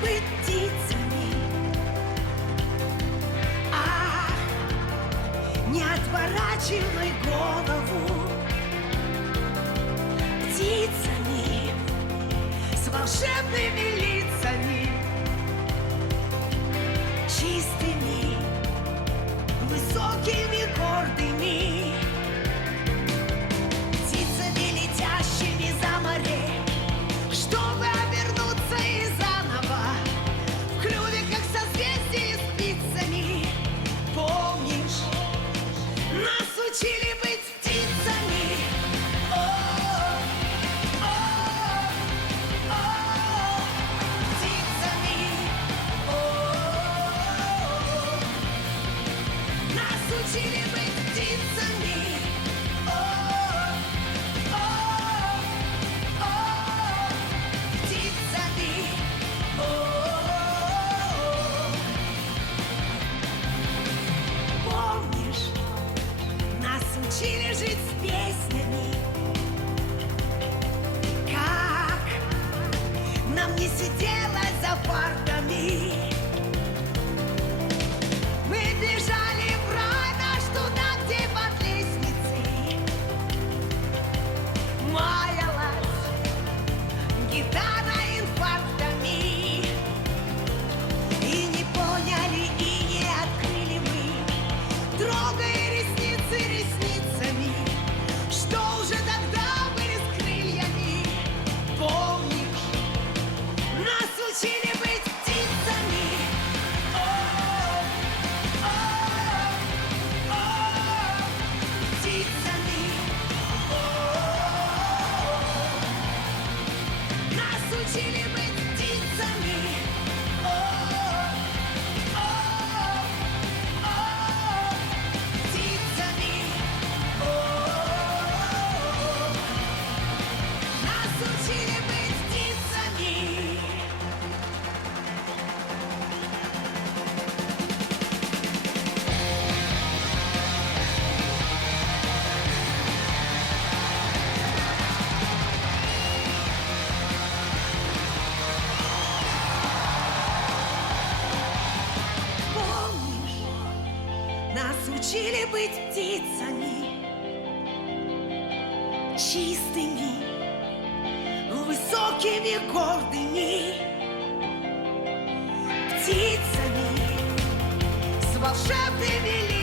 быть птицами, не отворачивай голову. Птицами с волшебными лицами, чистыми, высокими, гордыми. Птицами, летящими за море, чтобы обернуться и заново в клюве, как созвездие, спицами. Помнишь, нас учили быть птицами. Птицами. Нас учили быть птицами. Птицами. Помнишь, нас учили жить с песнями, как нам не сиделось за партами. Мы бежали в рай наш туда, где под лестницей маялась гитара инфарктами. И не поняли, и не открыли мы, трогая ресницы ресницами, что уже тогда были с крыльями. Помнишь, нас учили быть птицами. Птицами. Нас учили быть птицами. Птицами. Нас учили быть птицами. Помнишь, нас учили быть птицами, чистыми, высокими, гордыми. Птицами с волшебными лицами,